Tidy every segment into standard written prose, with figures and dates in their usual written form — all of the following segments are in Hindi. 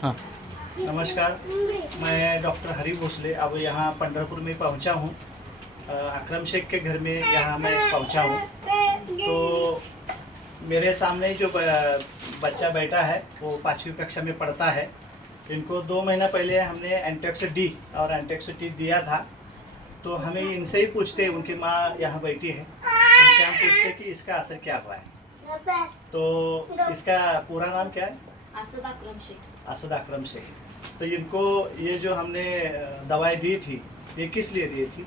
हाँ। नमस्कार, मैं डॉक्टर हरी भोसले अब यहाँ पंढरपुर में पहुँचा हूँ। अकरम शेख के घर में यहाँ मैं पहुँचा हूँ। तो मेरे सामने जो बच्चा बैठा है वो 5वीं कक्षा में पढ़ता है। इनको 2 महीना पहले हमने एंटेक्स डी और एंटेक्स टी दिया था। तो हमें इनसे ही पूछते, उनकी माँ यहाँ बैठी है, उनसे हम पूछते कि इसका असर क्या हुआ है। तो इसका पूरा नाम क्या है? असद अकरम शेख। असद अकरम शेख। तो इनको ये जो हमने दवाई दी थी, ये किस लिए दी थी?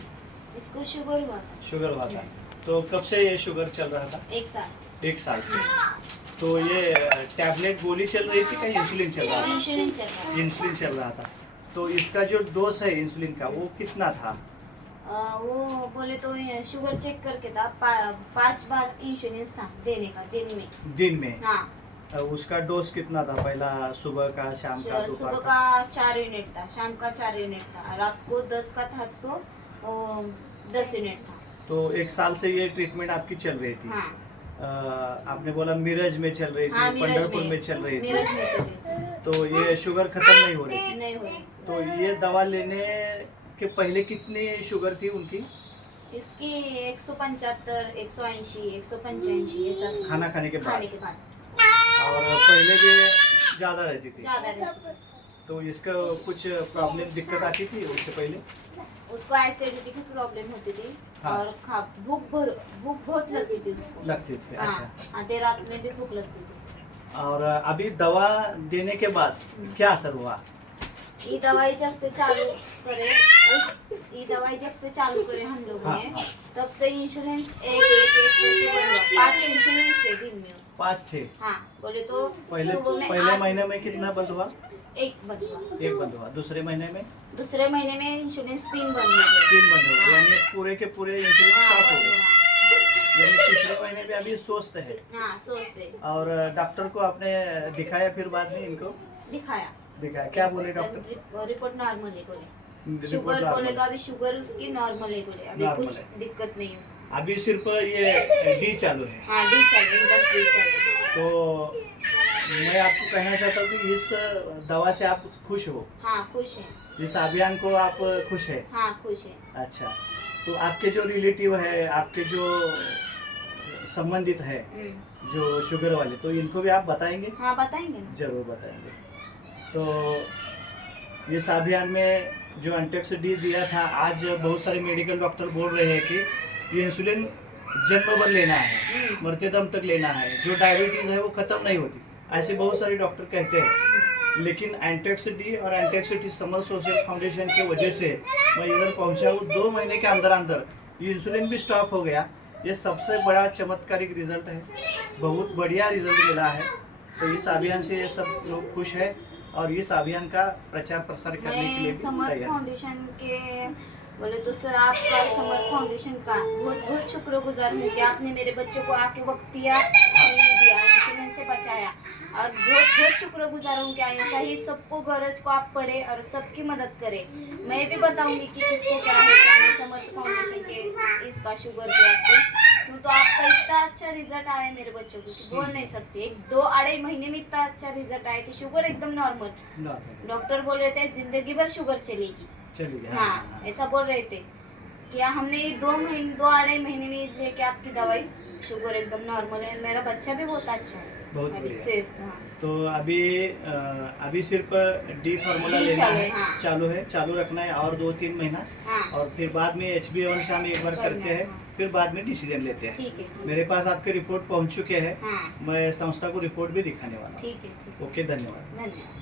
इसको शुगर हुआ था। शुगर हुआ था। तो कब से ये शुगर चल रहा था? 1 साल। 1 साल से। तो ये टैबलेट गोली चल रही थी क्या इंसुलिन चल रहा था? इंसुलिन चल रहा है। इंसुलिन चल रहा था। तो इसका जो डोज है इंसुलिन का वो कितना था? वो बोले तो ये शुगर चेक करके था 5 बार इंसुलिन था देने का दिन में। हाँ। हाँ। उसका डोज कितना था? पहला सुबह का, शाम का, सुबह दोपहर का 4 यूनिट था, शाम का 4 यूनिट था, रात को 10 का था, सो 10 यूनिट था। तो 1 साल से ये ट्रीटमेंट आपकी चल रही थी। हाँ। आपने बोला मिरज में चल रही थी, हाँ, मिरज पंढरपुर में चल रही थी। मिरज में चल रही थी। तो ये शुगर खत्म नहीं हो रही थी? नहीं हुई। तो ये दवा लेने के पहले कितनी शुगर थी उनकी? इसकी 175, 180, 185 ये सब खाना खाने के बाद? बाद और पहले भी ज़्यादा रहती थी? ज्यादा रहती। तो इसका कुछ प्रॉब्लम, दिक्कत आती थी उससे पहले? उसको एसिडिटी की प्रॉब्लम होती थी। हाँ। और भूख बहुत लगती थी उसको। लगती थी। हाँ, अच्छा। आधे रात में भी भूख लगती थी। और अभी दवा देने के बाद क्या असर हुआ? ये दवाई जब से चालू करे हम लोगों हाँ, ने, हाँ। तब से इंश्योरेंस एक करके बंद हुआ। 5 इंश्योरेंस थे दिन में। 5 थे? हाँ, बोले तो पहले सुबह में महीने में कितना बंद हुआ? 1 बंद हुआ। 1 बंद हुआ। दूसरे महीने में? दूसरे महीने में इंश्योरेंस 3 बंद हुए। 3 बंद हो गए, हाँ। यानी पूरे के पूरे इंसुलिन स्टॉप हो गए। यानी तीसरे महीने में अभी स्वस्थ है। हाँ, सोचते। और डॉक्टर को आपने दिखाया फिर बाद में इनको? दिखाया। क्या बोले डॉक्टर? रिपोर्ट नॉर्मल है बोले। रिपोर्ट शुगर नॉर्मल बोले तो अभी शुगर उसकी नॉर्मल है बोले, अभी नॉर्मल कुछ है। दिक्कत नहीं है उसको। अभी सिर्फ ये डी चालू है। हाँ, डी चल रही है, 10 डी चल रही है। तो मैं आपको कहना चाहता हूँ कि इस दवा से आप खुश हो? हाँ, खुश है। इस अभियान को आप खुश है? हाँ, खुश है। अच्छा। तो आपके जो रिलेटिव है, आपके जो संबंधित है जो शुगर वाले, तो इनको भी आप बताएंगे? हाँ, बताएंगे ना। जरूर बताएंगे। तो इस अभियान में जो एंटेक्स डी दिया था, आज बहुत सारे मेडिकल डॉक्टर बोल रहे हैं कि ये इंसुलिन जन्म भर लेना है, मरते दम तक लेना है, जो डायबिटीज़ है वो ख़त्म नहीं होती, ऐसे बहुत सारे डॉक्टर कहते हैं। लेकिन एंटेक्स डी और एंटेक्स टी समर सोशल फाउंडेशन की वजह से मैं इधर पहुंचा हूँ। 2 महीने के अंदर अंदर ये इंसुलिन भी स्टॉप हो गया। ये सबसे बड़ा चमत्कारिक रिजल्ट है, बहुत बढ़िया रिजल्ट मिला है। तो इस अभियान से ये सब लोग खुश है और इस अभियान का प्रचार प्रसार करने के लिए मैं भी समर तैयार है। फाउंडेशन के बोले तो सर, आपका समर फाउंडेशन का बहुत बहुत शुक्रगुजार हूँ कि आपने मेरे बच्चों को आके वक्त दिया, इंश्योरेंस से बचाया। और बहुत बहुत शुक्रगुजार हूँ कि ऐसा ही सबको गरज को आप पढ़े और सबकी मदद करें। मैं भी बताऊंगी कि किसको क्या है, क्या नहीं समर फाउंडेशन के इसका शुगर के वास्ते। तो आपका इतना अच्छा रिजल्ट आया है मेरे बच्चों को कि बोल नहीं सकते। 2-2.5 महीने में इतना अच्छा रिजल्ट आया कि शुगर एकदम नॉर्मल। डॉक्टर बोल रहे थे जिंदगी भर शुगर चलेगी। चलिए। हाँ, ऐसा बोल रहे थे कि हमने 2-2.5 महीने में लेके आपकी दवाई, शुगर एकदम नॉर्मल है। मेरा बच्चा भी बहुत अच्छा है, बहुत अभी बढ़िया। से। हाँ। तो अभी सिर्फ डी फार्मूला डी लेना चालू है, है, हाँ। चालू रखना है और 2-3 महीना। हाँ। और फिर बाद में HbA1 हम एक बार करना करते है, हैं, हाँ। फिर बाद में डिसीजन लेते हैं। ठीक है। मेरे पास आपके रिपोर्ट पहुंच चुके हैं। हाँ, मैं संस्था को रिपोर्ट भी दिखाने वाला हूँ। ठीक है। ओके, धन्यवाद। धन्यवाद।